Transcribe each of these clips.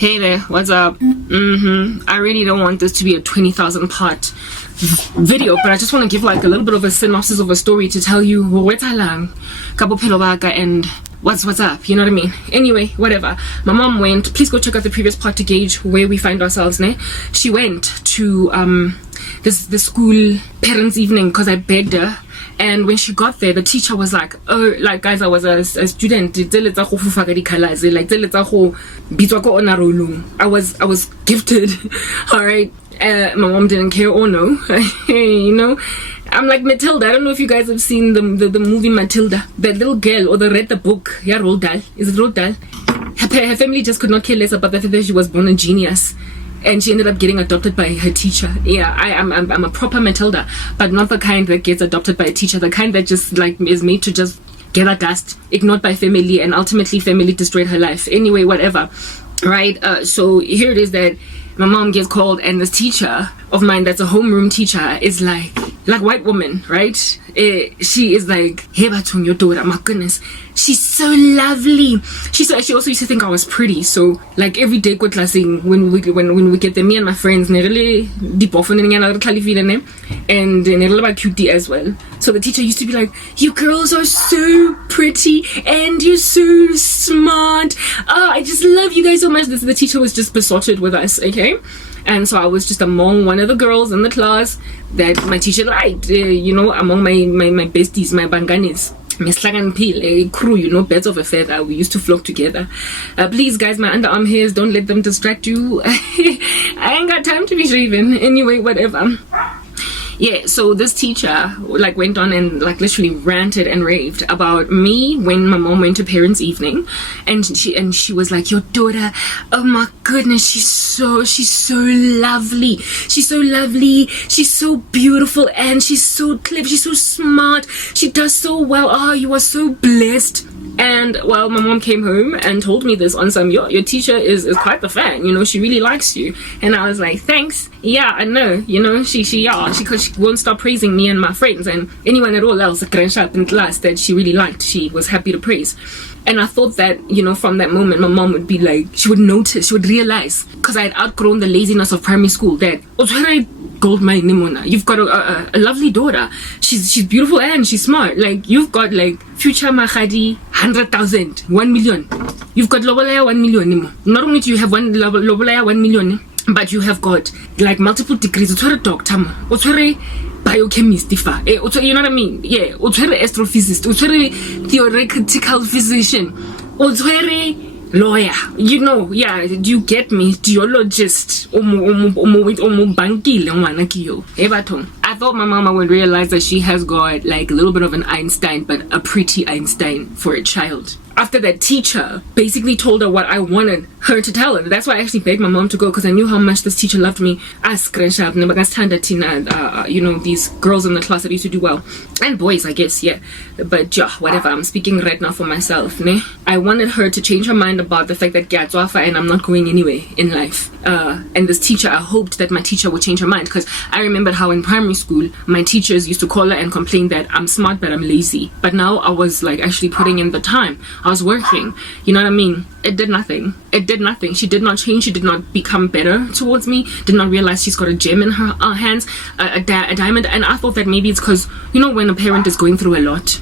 Hey there, what's up? I really don't want this to be a 20,000 part video, but I just want to give like a little bit of a synopsis of a story to tell you and what's up, you know what I mean? Anyway, whatever. My mom went, please go check out the previous part to gauge where we find ourselves, ne? She went to the school parents' evening because I begged her. And when she got there, the teacher was like, oh, like, guys, I was a student. I was gifted. All right. My mom didn't care or no. You know, I'm like Matilda. I don't know if you guys have seen the movie Matilda. That little girl, or read the book. Yeah, Roald Dahl. Is it Roald Dahl? Her family just could not care less about the fact that she was born a genius. And she ended up getting adopted by her teacher. Yeah, I'm a proper Matilda, but not the kind that gets adopted by a teacher. The kind that just like is made to just gather dust, ignored by family, and ultimately family destroyed her life. Anyway, whatever. Right? So here it is that my mom gets called, and this teacher of mine, that's a homeroom teacher, is like white woman, right? She is like, hey, Batung, your daughter, my goodness, she's so lovely. She also used to think I was pretty. So like every day, go classing when we get there, me and my friends, really deep off and about cutie as well. So the teacher used to be like, you girls are so pretty and you're so smart. I just love you guys so much. The teacher was just besotted with us, okay? And so I was just among one of the girls in the class that my teacher liked, you know, among my besties, my banganis. A crew, you know, birds of a feather. We used to flock together. Please, guys, my underarm hairs, don't let them distract you. I ain't got time to be shaven. Anyway, whatever. Yeah, so this teacher like went on and like literally ranted and raved about me when my mom went to parents' evening, and she was like, your daughter, oh my goodness, she's so lovely, she's so beautiful, and she's so clever, she's so smart, she does so well, oh, you are so blessed. And well, my mom came home and told me this on some, your teacher is quite the fan, you know, she really likes you. And I was like, thanks. Yeah, I know, you know, she won't stop praising me and my friends and anyone at all else in class that she really liked, she was happy to praise. And I thought that, you know, from that moment, my mom would be like, she would notice, she would realize, because I had outgrown the laziness of primary school, that gold mine Nimona, you've got a lovely daughter, she's beautiful and she's smart, like you've got like future Mahadi 100,000, 1 million, you've got Lobolaya 1 million Nimo. Not only do you have one Lobolaya 1 million, but you have got like multiple degrees. It's a doctor, it's a biochemist, you know what I mean? Yeah, it's a astrophysicist, it's a theoretical physician, it's a lawyer, you know, yeah, do you get me? Geologist. I thought my mama would realize that she has got like a little bit of an Einstein, but a pretty Einstein for a child. After that teacher basically told her what I wanted her to tell her. That's why I actually begged my mom to go, because I knew how much this teacher loved me. You know, these girls in the class that used to do well. And boys, I guess, yeah. But yeah, whatever, I'm speaking right now for myself, ne? I wanted her to change her mind about the fact that and I'm not going anywhere in life. And this teacher, I hoped that my teacher would change her mind, because I remembered how in primary school my teachers used to call her and complain that I'm smart but I'm lazy. But now I was like actually putting in the time. I was working, you know what I mean? It did nothing. She did not change. She did not become better towards me. Did not realize she's got a gem in her hands, a diamond. And I thought that maybe it's because, you know, when a parent is going through a lot,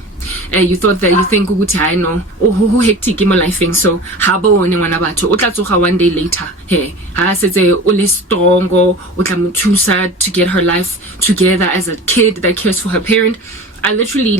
you think I know who hectic in my life, so habo one one day later, hey, I said strong to get her life together as a kid that cares for her parent. I literally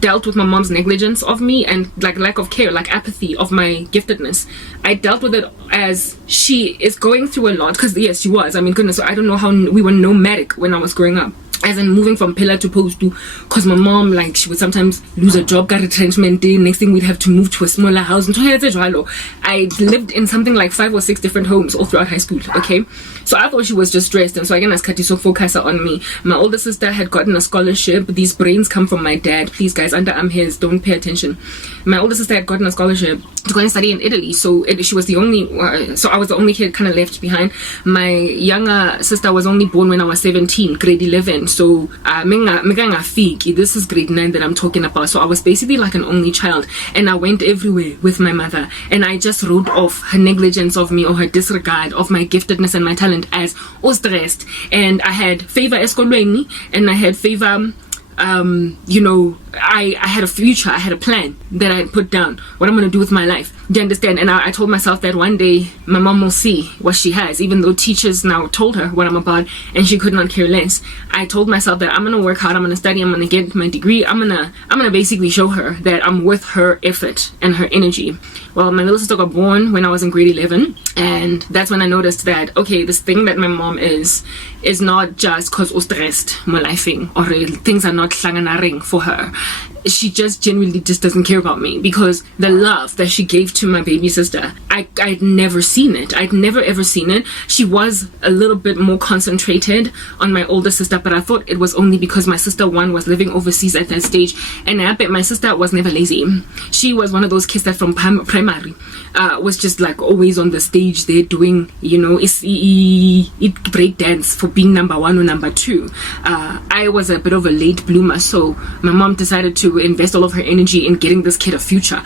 dealt with my mom's negligence of me and like lack of care, like apathy of my giftedness. I dealt with it as she is going through a lot, because yes, she was. I mean, goodness, I don't know how we were nomadic when I was growing up. As in moving from pillar to post to, because my mom, like, she would sometimes lose a job, got retrenchment day, next thing we'd have to move to a smaller house. I lived in something like 5 or 6 different homes all throughout high school, okay? So I thought she was just stressed, and so again, as Kati so focus on me. My older sister had gotten a scholarship. These brains come from my dad. Please, guys, underarm hairs, don't pay attention. My older sister had gotten a scholarship to go and study in Italy, so she was the only, so I was the only kid kind of left behind. My younger sister was only born when I was 17, grade 11. So this is grade 9 that I'm talking about. So I was basically like an only child, and I went everywhere with my mother, and I just wrote off her negligence of me or her disregard of my giftedness and my talent as stressed. And I had favor eskolweni, and I had favor, you know, I had a future, I had a plan that I had put down, what I'm going to do with my life. Do you understand? And I told myself that one day my mom will see what she has, even though teachers now told her what I'm about and she could not care less. I told myself that I'm going to work hard, I'm going to study, I'm going to get my degree, I'm going to basically show her that I'm worth her effort and her energy. Well, my little sister got born when I was in grade 11, and that's when I noticed that, okay, this thing that my mom is not just cause stressed my lifing, or things are not slanganarring for her. She just genuinely just doesn't care about me, because the love that she gave to my baby sister, I'd never seen it. I'd never ever seen it. She was a little bit more concentrated on my older sister, but I thought it was only because my sister one was living overseas at that stage, and I bet my sister was never lazy. She was one of those kids that from primary was just like always on the stage there doing, you know, it break dance for being number 1 or number 2. I was a bit of a late bloomer, so my mom decided to invest all of her energy in getting this kid a future.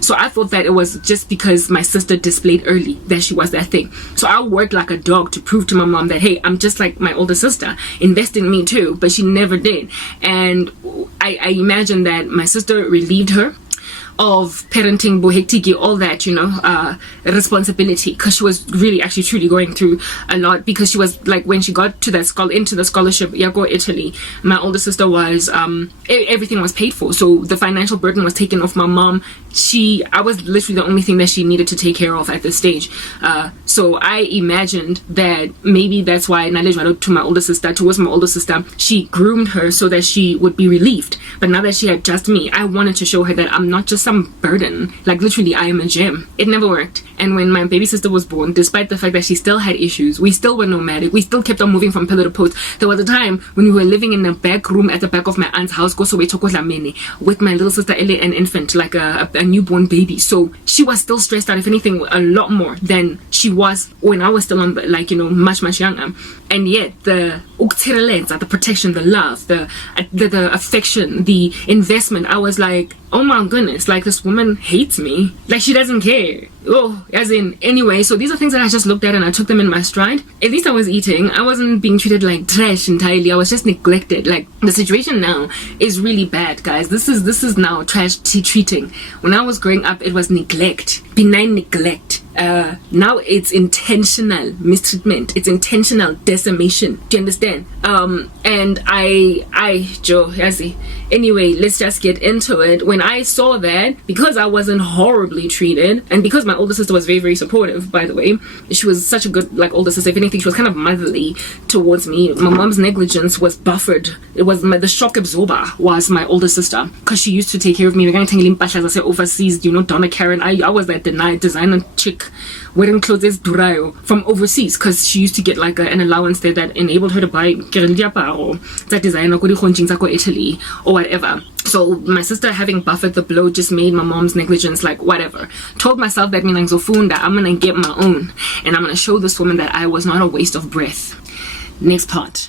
So I thought that it was just because my sister displayed early that she was that thing. So I worked like a dog to prove to my mom that, hey, I'm just like my older sister, invest in me too. But she never did. And I imagine that my sister relieved her of parenting, bohektiki, all that, you know, responsibility, because she was really actually truly going through a lot, because she was like, when she got to that into the scholarship Yago Italy, my older sister was everything was paid for, so the financial burden was taken off my mom. I was literally the only thing that she needed to take care of at this stage. So I imagined that maybe that's why towards my older sister, she groomed her so that she would be relieved. But now that she had just me, I wanted to show her that I'm not just some burden. Like, literally, I am a gem. It never worked. And when my baby sister was born, despite the fact that she still had issues, we still were nomadic. We still kept on moving from pillar to post. There was a time when we were living in a back room at the back of my aunt's house, with my little sister Ellie, an infant, like a newborn baby. So she was still stressed out, if anything, a lot more than she was when I was still on, like, you know, much, much younger. And yet the protection, the love, the affection, the investment, I was like, oh my goodness, like, this woman hates me, like, she doesn't care. Oh, as in, anyway, so these are things that I just looked at and I took them in my stride. At least I was eating. I wasn't being treated like trash entirely. I was just neglected. Like, the situation now is really bad, guys. This is now trash treating. When I was growing up, it was neglect, benign neglect. Now it's intentional mistreatment. It's intentional decimation. Do you understand? And Joe, anyway, let's just get into it. When I saw that, because I wasn't horribly treated, and because my older sister was very, very supportive, by the way, she was such a good, like, older sister. If anything, she was kind of motherly towards me. My mom's negligence was buffered. It was the shock absorber was my older sister, because she used to take care of me. We're going to say overseas, you know, Donna Karen. I was that designer chick wearing clothes as Durayo from overseas, because she used to get like an allowance there that enabled her to buy that designer Italy or whatever. So my sister, having buffered the blow, just made my mom's negligence like whatever. Told myself that I'm gonna get my own, and I'm gonna show this woman that I was not a waste of breath. Next part.